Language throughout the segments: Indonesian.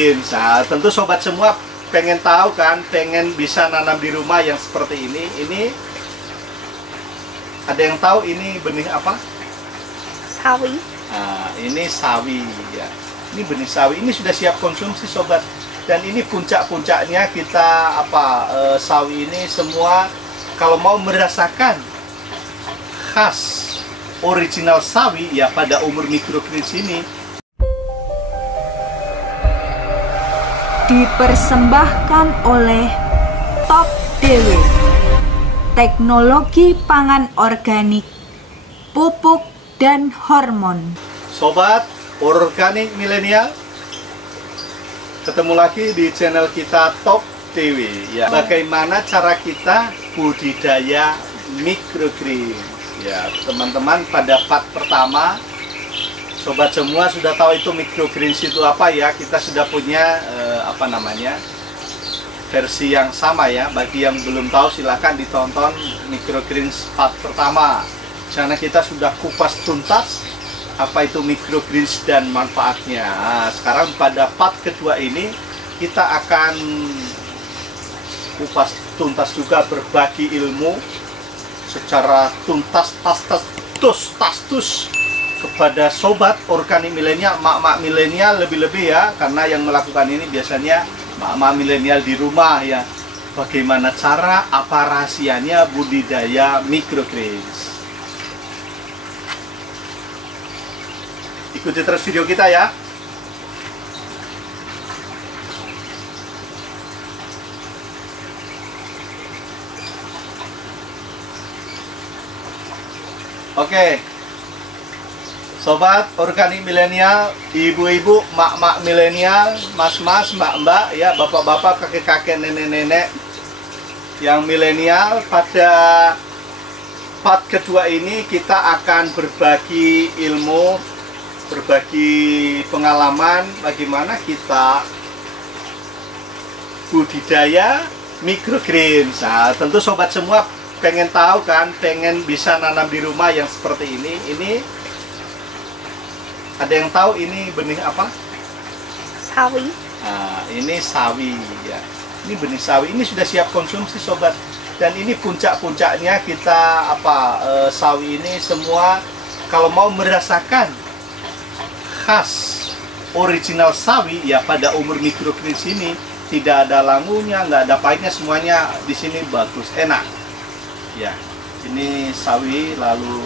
Nah, tentu sobat semua pengen tahu kan, pengen bisa nanam di rumah yang seperti ini. Ini ada yang tahu ini benih apa? Sawi. Nah, ini sawi ya. Ini benih sawi. Ini sudah siap konsumsi sobat. Dan ini puncak-puncaknya kita sawi ini semua kalau mau merasakan khas original sawi ya pada umur microgreens ini. Dipersembahkan oleh Top Dewe, teknologi pangan organik, pupuk dan hormon. Sobat organik milenial, ketemu lagi di channel kita Top Dewe ya. Bagaimana cara kita budidaya microgreens ya, teman-teman. Pada part pertama sobat semua sudah tahu itu microgreens itu apa ya. Kita sudah punya versi yang sama ya. Bagi yang belum tahu silahkan ditonton microgreens part pertama. Karena kita sudah kupas tuntas apa itu microgreens dan manfaatnya. Nah, sekarang pada part kedua ini kita akan kupas tuntas juga, berbagi ilmu secara tuntas tastus kepada sobat organik milenial, mak-mak milenial lebih-lebih ya, karena yang melakukan ini biasanya mak-mak milenial di rumah ya. Bagaimana cara, apa rahasianya budidaya microgreens? Ikuti terus video kita ya. Oke. Sobat organik milenial, ibu-ibu, mak-mak milenial, mas-mas, mbak-mbak, ya, bapak-bapak, kakek-kakek, nenek-nenek yang milenial, pada part kedua ini kita akan berbagi ilmu, berbagi pengalaman bagaimana kita budidaya microgreens. Nah, tentu sobat semua pengen tahu kan, pengen bisa nanam di rumah yang seperti ini. Ini ada yang tahu ini benih apa? Sawi. Nah, ini sawi ya. Ini benih sawi. Ini sudah siap konsumsi sobat. Dan ini puncak-puncaknya kita sawi ini semua kalau mau merasakan khas original sawi ya pada umur microgreens ini, tidak ada langunya, nggak ada pahitnya, semuanya di sini bagus, enak. Ya, ini sawi. Lalu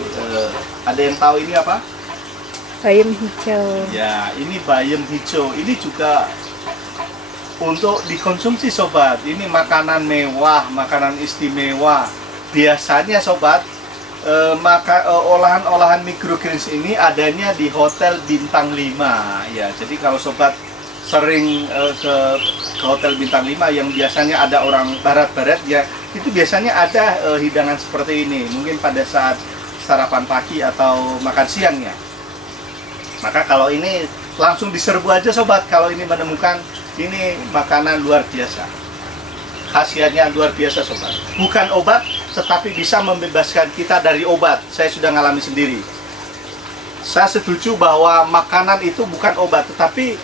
ada yang tahu ini apa? Bayam hijau. Ya, ini bayam hijau. Ini juga untuk dikonsumsi sobat. Ini makanan mewah, makanan istimewa. Biasanya sobat, olahan-olahan microgreens ini adanya di hotel bintang 5 ya. Jadi kalau sobat sering ke hotel bintang 5 yang biasanya ada orang barat-barat ya, itu biasanya ada hidangan seperti ini. Mungkin pada saat sarapan pagi atau makan siangnya. Maka kalau ini langsung diserbu aja sobat, kalau ini menemukan ini makanan luar biasa. Khasiatnya luar biasa sobat. Bukan obat, tetapi bisa membebaskan kita dari obat. Saya sudah ngalami sendiri. Saya setuju bahwa makanan itu bukan obat, tetapi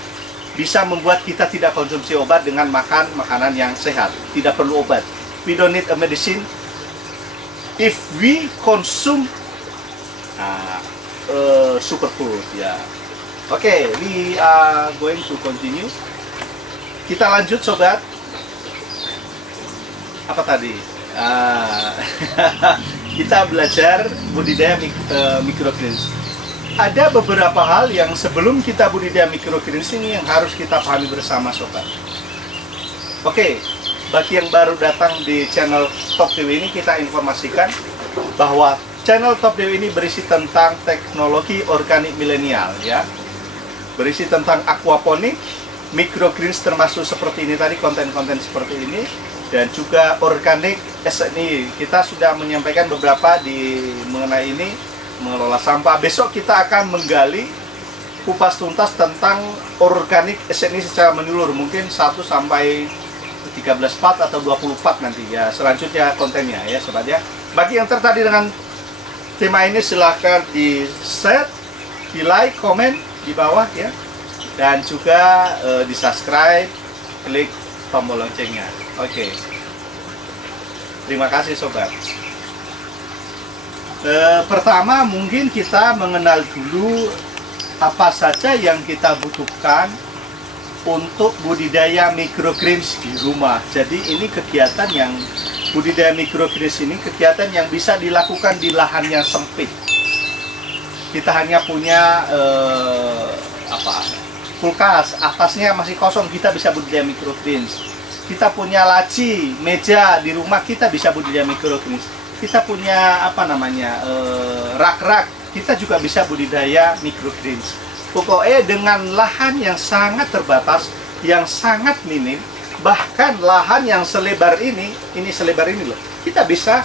bisa membuat kita tidak konsumsi obat dengan makan makanan yang sehat. Tidak perlu obat. We don't need a medicine if we consume superfood ya. Oke, we are going to continue. Kita lanjut sobat. Apa tadi? Kita belajar budidaya microgreens. Ada beberapa hal yang sebelum kita budidaya microgreens ini yang harus kita pahami bersama sobat. Oke, bagi yang baru datang di channel Top Dewe ini, kita informasikan bahwa channel Top Dewe ini berisi tentang teknologi organik milenial ya. Berisi tentang aquaponik, microgreens termasuk seperti ini tadi, konten-konten seperti ini, dan juga organik SNI. Kita sudah menyampaikan beberapa mengenai ini, mengelola sampah. Besok kita akan menggali kupas tuntas tentang organik SNI secara menyeluruh, mungkin 1 sampai 13 part atau 20 part nanti ya, selanjutnya kontennya ya sobat ya. Bagi yang tertarik dengan tema ini silahkan di share, di like, komen di bawah ya. dan juga di subscribe, klik tombol loncengnya. Oke. Terima kasih sobat. Pertama mungkin kita mengenal dulu apa saja yang kita butuhkan untuk budidaya microgreens di rumah. Jadi ini kegiatan yang budidaya microgreens ini kegiatan yang bisa dilakukan di lahan yang sempit. Kita hanya punya kulkas, atasnya masih kosong, kita bisa budidaya microgreens. Kita punya laci, meja di rumah, kita bisa budidaya microgreens. Kita punya rak-rak, kita juga bisa budidaya microgreens. Pokoknya dengan lahan yang sangat terbatas, yang sangat minim, bahkan lahan yang selebar ini selebar ini loh, kita bisa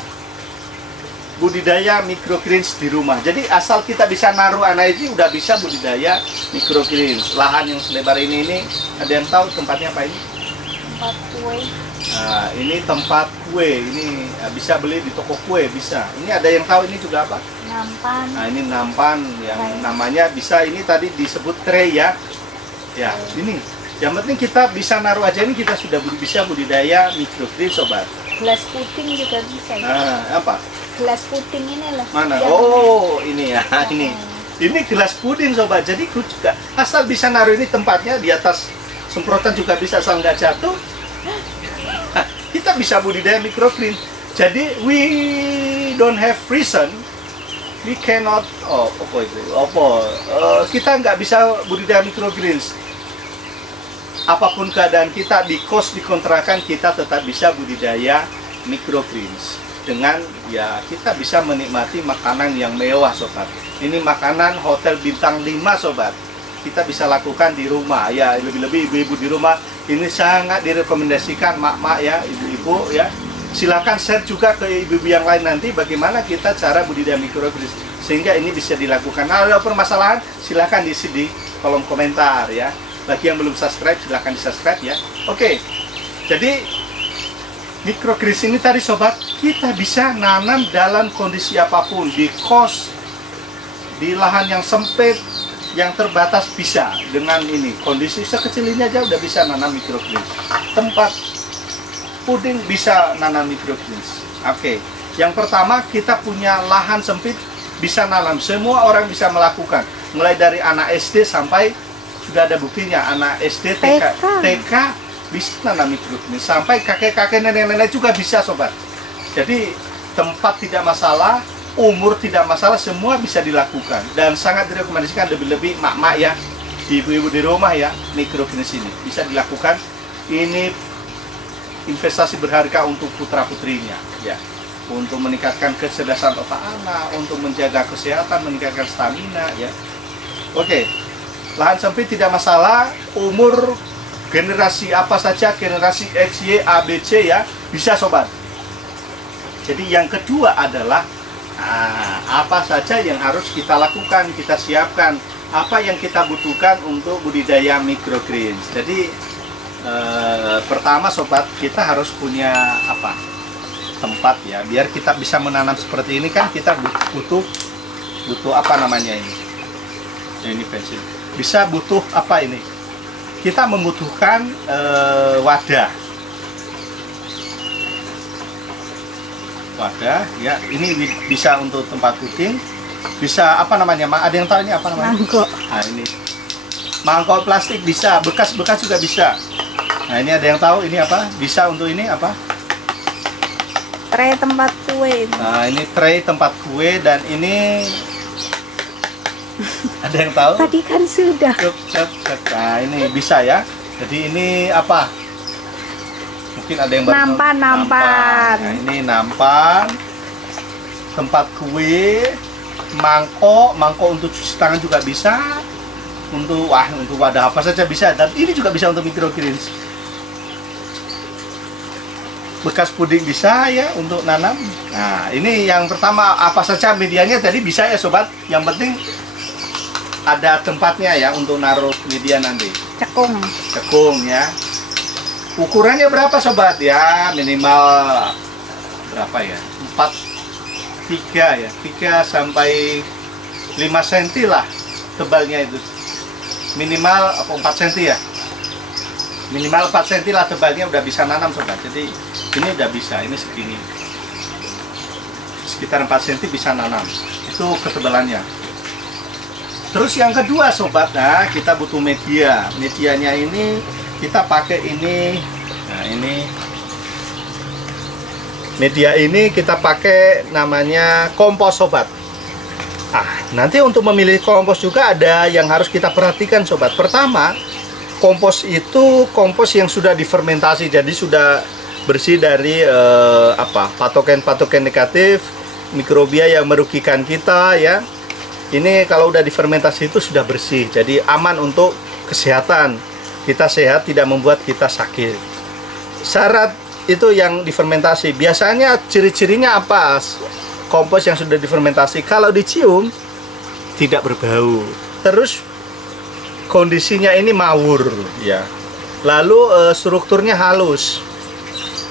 budidaya microgreens di rumah. Jadi asal kita bisa naruh anak ini udah bisa budidaya microgreens. Lahan yang selebar ini ada yang tahu tempatnya apa ini? Tempat kue. Nah, ini tempat kue. Ini bisa beli di toko kue bisa. Ini ada yang tahu ini juga apa? Nampan. Nah, ini nampan yang namanya bisa ini tadi disebut tray ya. Ya, ini. Yang penting kita bisa naruh aja ini kita sudah bisa budidaya microgreens sobat. Gelas puding juga bisa ya? Nah, apa? Gelas puding ini loh. Mana? Yang Oh, ini ya, ini. Ini gelas puding sobat. Jadi juga asal bisa naruh ini tempatnya di atas semprotan juga bisa asal nggak jatuh. Nah, kita bisa budidaya microgreens. Jadi we don't have reason we cannot kita nggak bisa budidaya microgreens. Apapun keadaan kita di kos di kontrakan kita tetap bisa budidaya microgreens dengan ya kita bisa menikmati makanan yang mewah sobat. Ini makanan hotel bintang 5 sobat. Kita bisa lakukan di rumah ya, lebih-lebih ibu-ibu di rumah ini sangat direkomendasikan mak-mak ya, ibu-ibu ya. Silakan share juga ke ibu-ibu yang lain nanti bagaimana kita cara budidaya microgreens sehingga ini bisa dilakukan. Nah, ada permasalahan silakan diisi di kolom komentar ya. Bagi yang belum subscribe silahkan di subscribe ya. Oke, jadi microgreens ini tadi sobat kita bisa nanam dalam kondisi apapun, di kos, di lahan yang sempit, yang terbatas bisa. Dengan ini kondisi sekecil ini aja udah bisa nanam microgreens. Tempat puding bisa nanam microgreens. Oke, yang pertama kita punya lahan sempit bisa nanam. Semua orang bisa melakukan, mulai dari anak SD sampai sudah ada buktinya anak SD, TK bisa nanam microgreens, sampai kakek-kakek, nenek-nenek juga bisa sobat. Jadi tempat tidak masalah, umur tidak masalah, semua bisa dilakukan dan sangat direkomendasikan lebih-lebih mak-mak ya, ibu-ibu di rumah ya, microgreens ini bisa dilakukan. Ini investasi berharga untuk putra-putrinya ya, untuk meningkatkan kecerdasan otak anak, untuk menjaga kesehatan, meningkatkan stamina ya. Oke. Lahan sempit tidak masalah, umur generasi apa saja, generasi X, Y, A, B, C ya, bisa sobat. Jadi yang kedua adalah apa saja yang harus kita lakukan, kita siapkan, apa yang kita butuhkan untuk budidaya microgreens. Jadi pertama sobat, kita harus punya tempat ya, biar kita bisa menanam seperti ini kan kita butuh apa namanya ini? Ini pensil. Bisa butuh apa ini? Kita membutuhkan wadah ya. Ini bisa untuk tempat puding, bisa apa namanya? Ada yang tahu ini apa namanya? Mangkok. Nah ini mangkok plastik bisa, bekas juga bisa. Nah ini ada yang tahu ini apa? Bisa untuk ini apa? Tray tempat kue. Nah ini tray tempat kue dan ini ada yang tahu? Tadi kan sudah. Nah ini bisa ya. Jadi ini apa? Mungkin ada yang baru. Nampan. Nah ini nampan, tempat kue, mangkok untuk cuci tangan juga bisa. Untuk wadah apa saja bisa. Dan ini juga bisa untuk microgreens. Bekas puding bisa ya untuk nanam. Nah ini yang pertama, apa saja medianya tadi bisa ya sobat. Yang penting ada tempatnya ya untuk naruh media nanti. Cekung ya. Ukurannya berapa sobat ya? Minimal berapa ya? 3 sampai 5 cm lah tebalnya itu. minimal 4 cm ya. Minimal 4 cm lah tebalnya, udah bisa nanam sobat. Jadi ini udah bisa, ini segini. Sekitar 4 cm bisa nanam. Itu ketebalannya. Terus yang kedua sobat, nah kita butuh media. Medianya ini kita pakai ini. Nah ini media ini kita pakai namanya kompos sobat. Nanti untuk memilih kompos juga ada yang harus kita perhatikan sobat. Pertama, kompos itu kompos yang sudah difermentasi, jadi sudah bersih dari patogen-patogen negatif, mikrobia yang merugikan kita ya. Ini kalau udah difermentasi itu sudah bersih, jadi aman untuk kesehatan. Kita sehat, tidak membuat kita sakit. Syarat itu yang difermentasi. Biasanya ciri-cirinya apa? Kompos yang sudah difermentasi, kalau dicium tidak berbau. Terus kondisinya ini mawur ya. Lalu strukturnya halus.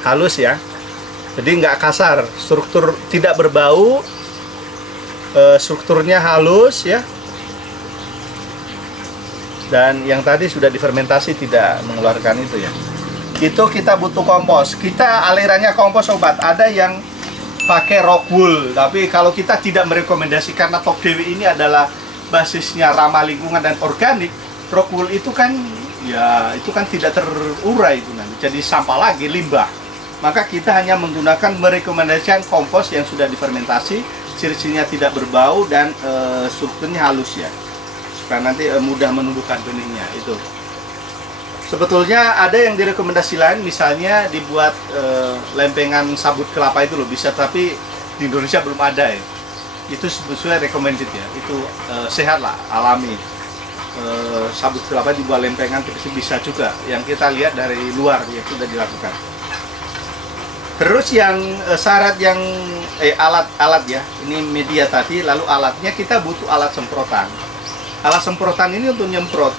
Halus ya. Jadi nggak kasar, struktur tidak berbau. Strukturnya halus ya. Dan yang tadi sudah difermentasi tidak mengeluarkan itu ya. Itu kita butuh kompos. Kita alirannya kompos sobat. Ada yang pakai rock wool, tapi kalau kita tidak merekomendasi karena Top Dewi ini adalah basisnya ramah lingkungan dan organik. Rock wool itu kan ya itu kan tidak terurai itu nanti jadi sampah lagi, limbah. Maka kita hanya menggunakan merekomendasikan kompos yang sudah difermentasi, ciri-cirinya tidak berbau dan strukturnya halus ya, supaya nanti mudah menumbuhkan benihnya. Itu sebetulnya ada yang direkomendasi lain, misalnya dibuat lempengan sabut kelapa itu loh, bisa, tapi di Indonesia belum ada ya. Itu sebetulnya recommended ya, itu sehat lah, alami. Sabut kelapa dibuat lempengan itu bisa juga, yang kita lihat dari luar ya sudah dilakukan. Terus yang syarat yang alat ya, ini media tadi, lalu alatnya kita butuh alat semprotan. Alat semprotan ini untuk nyemprot.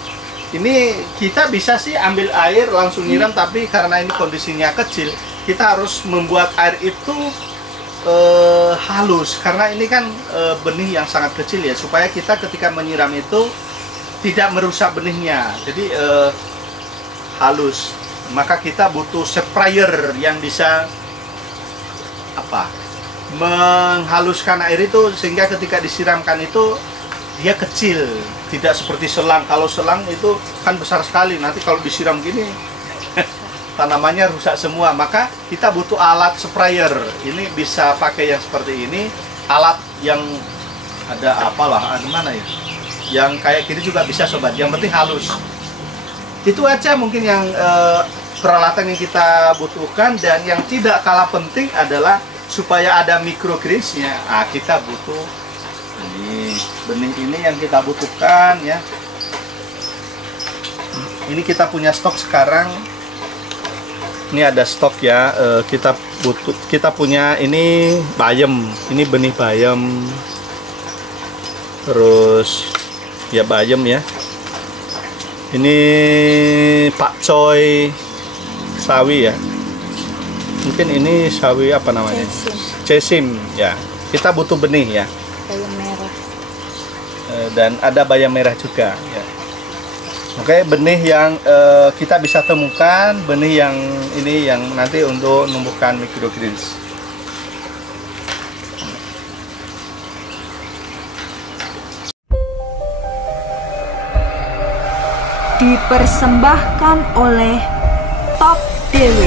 Ini kita bisa sih ambil air langsung nyiram, tapi karena ini kondisinya kecil, kita harus membuat air itu halus, karena ini kan benih yang sangat kecil ya, supaya kita ketika menyiram itu tidak merusak benihnya. Jadi halus. Maka kita butuh sprayer yang bisa menghaluskan air itu, sehingga ketika disiramkan itu dia kecil, tidak seperti selang. Kalau selang itu kan besar sekali, nanti kalau disiram gini tanamannya rusak semua. Maka kita butuh alat sprayer. Ini bisa pakai yang seperti ini, alat yang ada ada mana ya, yang kayak gini juga bisa sobat, yang penting halus. Itu aja mungkin yang peralatan yang kita butuhkan. Dan yang tidak kalah penting adalah supaya ada microgreensnya, kita butuh ini, benih ini yang kita butuhkan ya. Ini kita punya stok sekarang. Ini ada stok ya. Kita punya ini bayam. Ini benih bayam. Terus ya bayam ya. Ini pakcoy sawi ya. Mungkin ini sawi apa namanya? Cesim ya. Kita butuh benih ya. Bayam merah. Dan ada bayam merah juga ya. Oke, benih yang kita bisa temukan, benih yang ini yang nanti untuk menumbuhkan microgreens. Dipersembahkan oleh Top Dewi,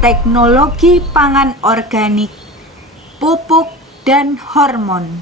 teknologi pangan organik, pupuk dan hormon.